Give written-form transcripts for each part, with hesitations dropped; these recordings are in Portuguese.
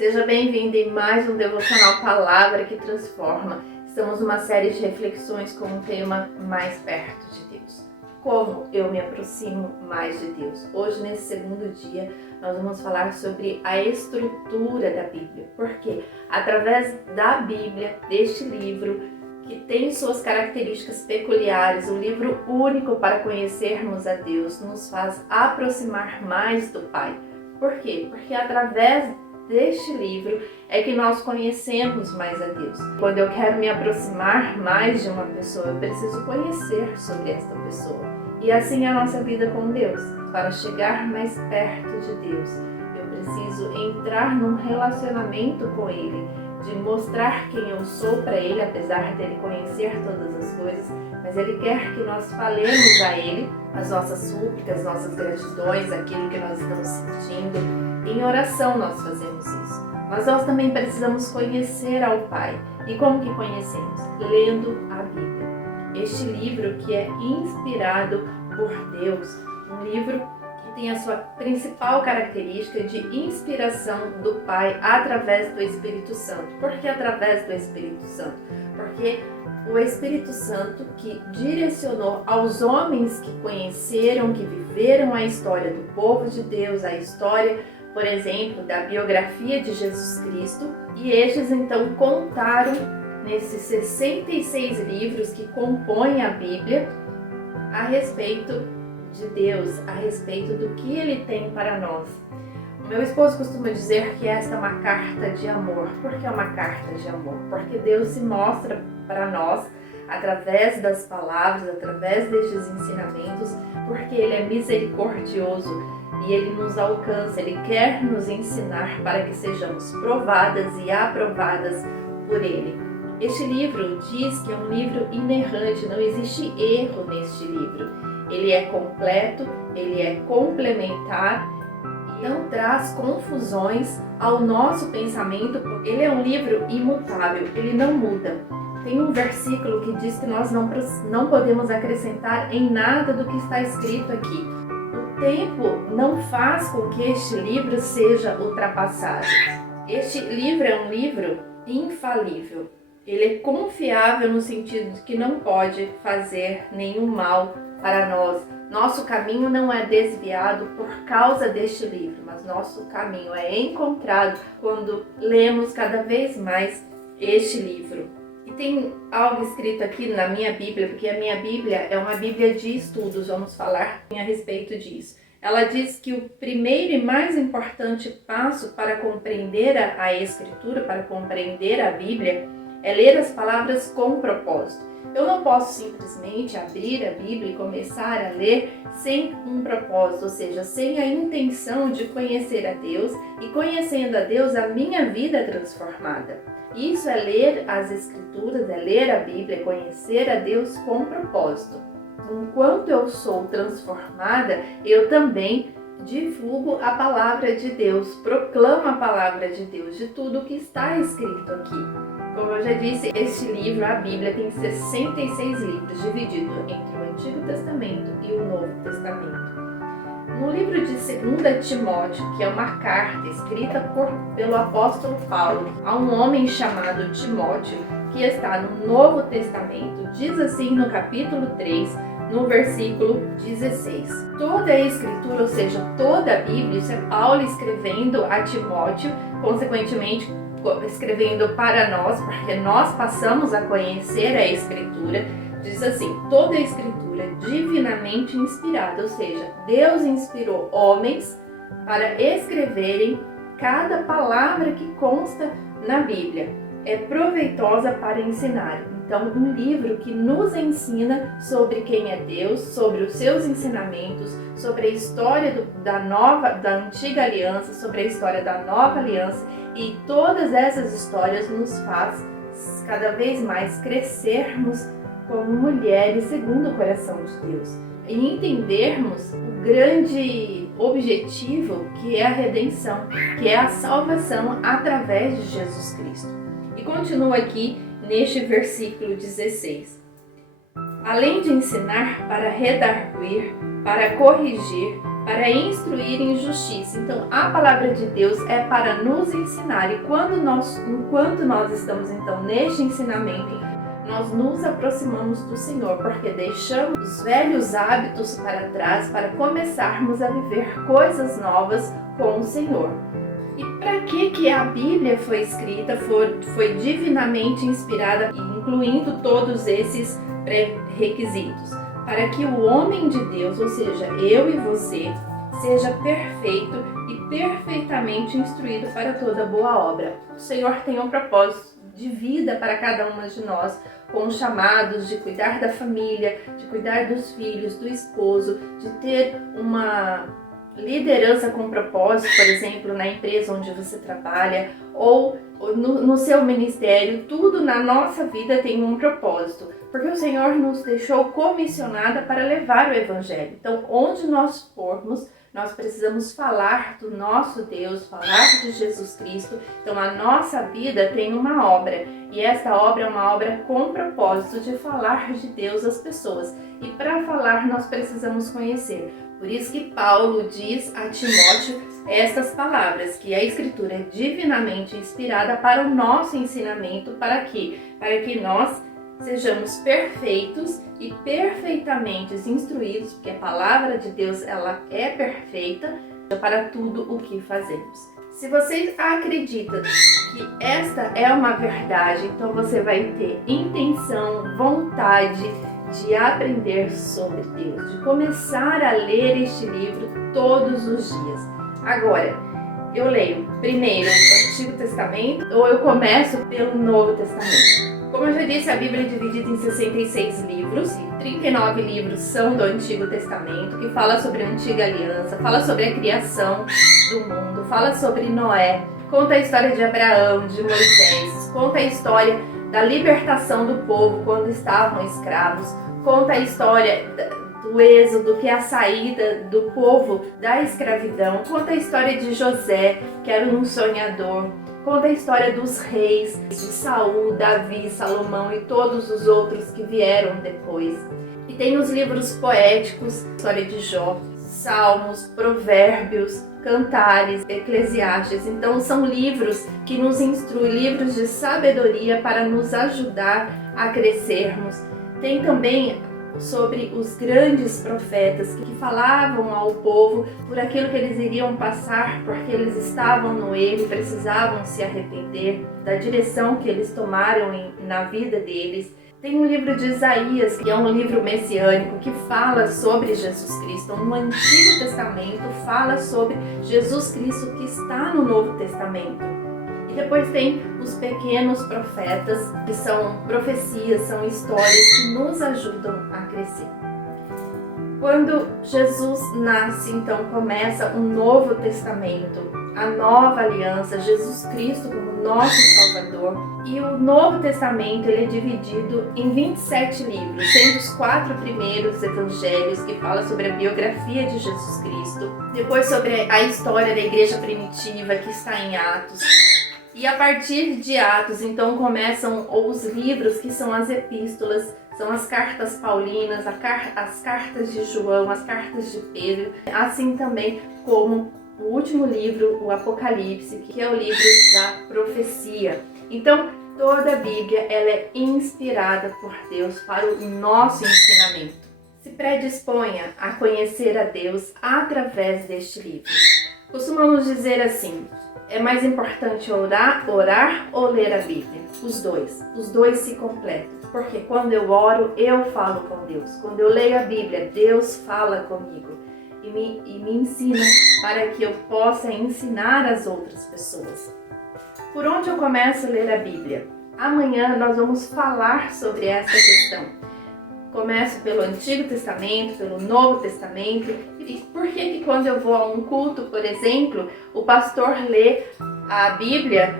Seja bem-vindo em mais um devocional Palavra que Transforma. Estamos numa série de reflexões com o tema Mais Perto de Deus. Como eu me aproximo mais de Deus? Hoje, nesse segundo dia, nós vamos falar sobre a estrutura da Bíblia. Porque através da Bíblia, deste livro, que tem suas características peculiares, um livro único para conhecermos a Deus, nos faz aproximar mais do Pai. Por quê? Porque através deste livro é que nós conhecemos mais a Deus. Quando eu quero me aproximar mais de uma pessoa, eu preciso conhecer sobre esta pessoa. E assim é a nossa vida com Deus. Para chegar mais perto de Deus, eu preciso entrar num relacionamento com Ele, de mostrar quem eu sou para Ele, apesar dele conhecer todas as coisas, mas Ele quer que nós falemos a Ele as nossas súplicas, nossas gratidões, aquilo que nós estamos sentindo. Em oração nós fazemos isso. Mas nós também precisamos conhecer ao Pai. E como que conhecemos? Lendo a Bíblia. Este livro que é inspirado por Deus, um livro que tem a sua principal característica de inspiração do Pai através do Espírito Santo. Por que através do Espírito Santo? Porque o Espírito Santo que direcionou aos homens que conheceram, que viveram a história do povo de Deus, a história, por exemplo, da biografia de Jesus Cristo, e estes então contaram nesses 66 livros que compõem a Bíblia a respeito de Deus, a respeito do que Ele tem para nós. O meu esposo costuma dizer que esta é uma carta de amor. Por que é uma carta de amor? Porque Deus se mostra para nós através das palavras, através destes ensinamentos, porque Ele é misericordioso e Ele nos alcança, Ele quer nos ensinar para que sejamos provadas e aprovadas por Ele. Este livro diz que é um livro inerrante, não existe erro neste livro. Ele é completo, ele é complementar, não traz confusões ao nosso pensamento. Ele é um livro imutável, ele não muda. Tem um versículo que diz que nós não podemos acrescentar em nada do que está escrito aqui. O tempo não faz com que este livro seja ultrapassado. Este livro é um livro infalível. Ele é confiável no sentido de que não pode fazer nenhum mal para nós. Nosso caminho não é desviado por causa deste livro, mas nosso caminho é encontrado quando lemos cada vez mais este livro. E tem algo escrito aqui na minha Bíblia, porque a minha Bíblia é uma Bíblia de estudos, vamos falar a respeito disso. Ela diz que o primeiro e mais importante passo para compreender a Escritura, para compreender a Bíblia, é ler as palavras com propósito. Eu não posso simplesmente abrir a Bíblia e começar a ler sem um propósito, ou seja, sem a intenção de conhecer a Deus e conhecendo a Deus a minha vida é transformada. Isso é ler as Escrituras, é ler a Bíblia, conhecer a Deus com propósito. Enquanto eu sou transformada, eu também divulgo a palavra de Deus, proclamo a palavra de Deus, de tudo que está escrito aqui. Como eu já disse, este livro, a Bíblia, tem 66 livros, dividido entre o Antigo Testamento e o Novo Testamento. No livro de 2 Timóteo, que é uma carta escrita pelo apóstolo Paulo a um homem chamado Timóteo, que está no Novo Testamento, diz assim no capítulo 3, no versículo 16. Toda a Escritura, ou seja, toda a Bíblia, isso é Paulo escrevendo a Timóteo, consequentemente escrevendo para nós, porque nós passamos a conhecer a Escritura. Diz assim: toda a Escritura divinamente inspirada, ou seja, Deus inspirou homens para escreverem cada palavra que consta na Bíblia. É proveitosa para ensinar. Então, um livro que nos ensina sobre quem é Deus, sobre os seus ensinamentos, sobre a história da antiga aliança, sobre a história da nova aliança, e todas essas histórias nos faz cada vez mais crescermos como mulheres segundo o coração de Deus e entendermos o grande objetivo que é a redenção, que é a salvação através de Jesus Cristo. E continua aqui neste versículo 16. Além de ensinar para redarguir, para corrigir, para instruir em justiça. Então, a palavra de Deus é para nos ensinar, e enquanto nós estamos então neste ensinamento, nós nos aproximamos do Senhor, porque deixamos os velhos hábitos para trás para começarmos a viver coisas novas com o Senhor. E para que a Bíblia foi escrita, foi divinamente inspirada, incluindo todos esses pré-requisitos? Para que o homem de Deus, ou seja, eu e você, seja perfeito e perfeitamente instruído para toda boa obra. O Senhor tem um propósito de vida para cada uma de nós, com os chamados de cuidar da família, de cuidar dos filhos, do esposo, de ter uma liderança com propósito, por exemplo, na empresa onde você trabalha, ou no seu ministério. Tudo na nossa vida tem um propósito, porque o Senhor nos deixou comissionada para levar o Evangelho. Então, onde nós formos, nós precisamos falar do nosso Deus, falar de Jesus Cristo. Então, a nossa vida tem uma obra, e essa obra é uma obra com propósito de falar de Deus às pessoas. E para falar, nós precisamos conhecer. Por isso que Paulo diz a Timóteo estas palavras, que a Escritura é divinamente inspirada para o nosso ensinamento, para que nós sejamos perfeitos e perfeitamente instruídos, porque a palavra de Deus ela é perfeita para tudo o que fazemos. Se você acredita que esta é uma verdade, então você vai ter intenção, vontade de aprender sobre Deus, de começar a ler este livro todos os dias. Agora, eu leio primeiro o Antigo Testamento ou eu começo pelo Novo Testamento? Como eu já disse, a Bíblia é dividida em 66 livros, e 39 livros são do Antigo Testamento, que fala sobre a Antiga Aliança, fala sobre a criação do mundo, fala sobre Noé, conta a história de Abraão, de Moisés, conta a história da libertação do povo quando estavam escravos, conta a história do êxodo, que é a saída do povo da escravidão, conta a história de José, que era um sonhador, conta a história dos reis, de Saul, Davi, Salomão e todos os outros que vieram depois. E tem os livros poéticos, história de Jó, Salmos, Provérbios, Cantares, Eclesiastes. Então são livros que nos instruem, livros de sabedoria para nos ajudar a crescermos. Tem também sobre os grandes profetas que falavam ao povo por aquilo que eles iriam passar, porque eles estavam no erro, precisavam se arrepender da direção que eles tomaram na vida deles. Tem um livro de Isaías, que é um livro messiânico, que fala sobre Jesus Cristo. No Antigo Testamento fala sobre Jesus Cristo que está no Novo Testamento. E depois tem os pequenos profetas, que são profecias, são histórias que nos ajudam a crescer. Quando Jesus nasce, então começa um novo testamento, a nova aliança, Jesus Cristo como nosso Salvador. E o Novo Testamento ele é dividido em 27 livros, sendo os 4 primeiros evangelhos, que falam sobre a biografia de Jesus Cristo, depois sobre a história da igreja primitiva, que está em Atos. E a partir de Atos, então, começam os livros que são as epístolas, são as cartas paulinas, as cartas de João, as cartas de Pedro, assim também como o último livro, o Apocalipse, que é o livro da profecia. Então, toda a Bíblia ela é inspirada por Deus para o nosso ensinamento. Se predisponha a conhecer a Deus através deste livro. Costumamos dizer assim: é mais importante orar ou ler a Bíblia? Os dois se completam. Porque quando eu oro, eu falo com Deus. Quando eu leio a Bíblia, Deus fala comigo e me ensina para que eu possa ensinar as outras pessoas. Por onde eu começo a ler a Bíblia? Amanhã nós vamos falar sobre essa questão. Começo pelo Antigo Testamento, pelo Novo Testamento. E por que quando eu vou a um culto, por exemplo, o pastor lê a Bíblia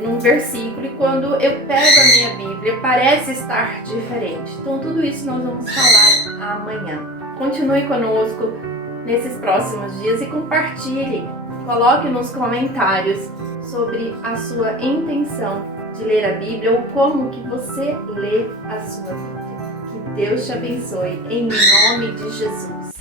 num versículo, e quando eu pego a minha Bíblia parece estar diferente? Então tudo isso nós vamos falar amanhã. Continue conosco nesses próximos dias e compartilhe. Coloque nos comentários sobre a sua intenção de ler a Bíblia ou como que você lê a sua Bíblia. Que Deus te abençoe, em nome de Jesus.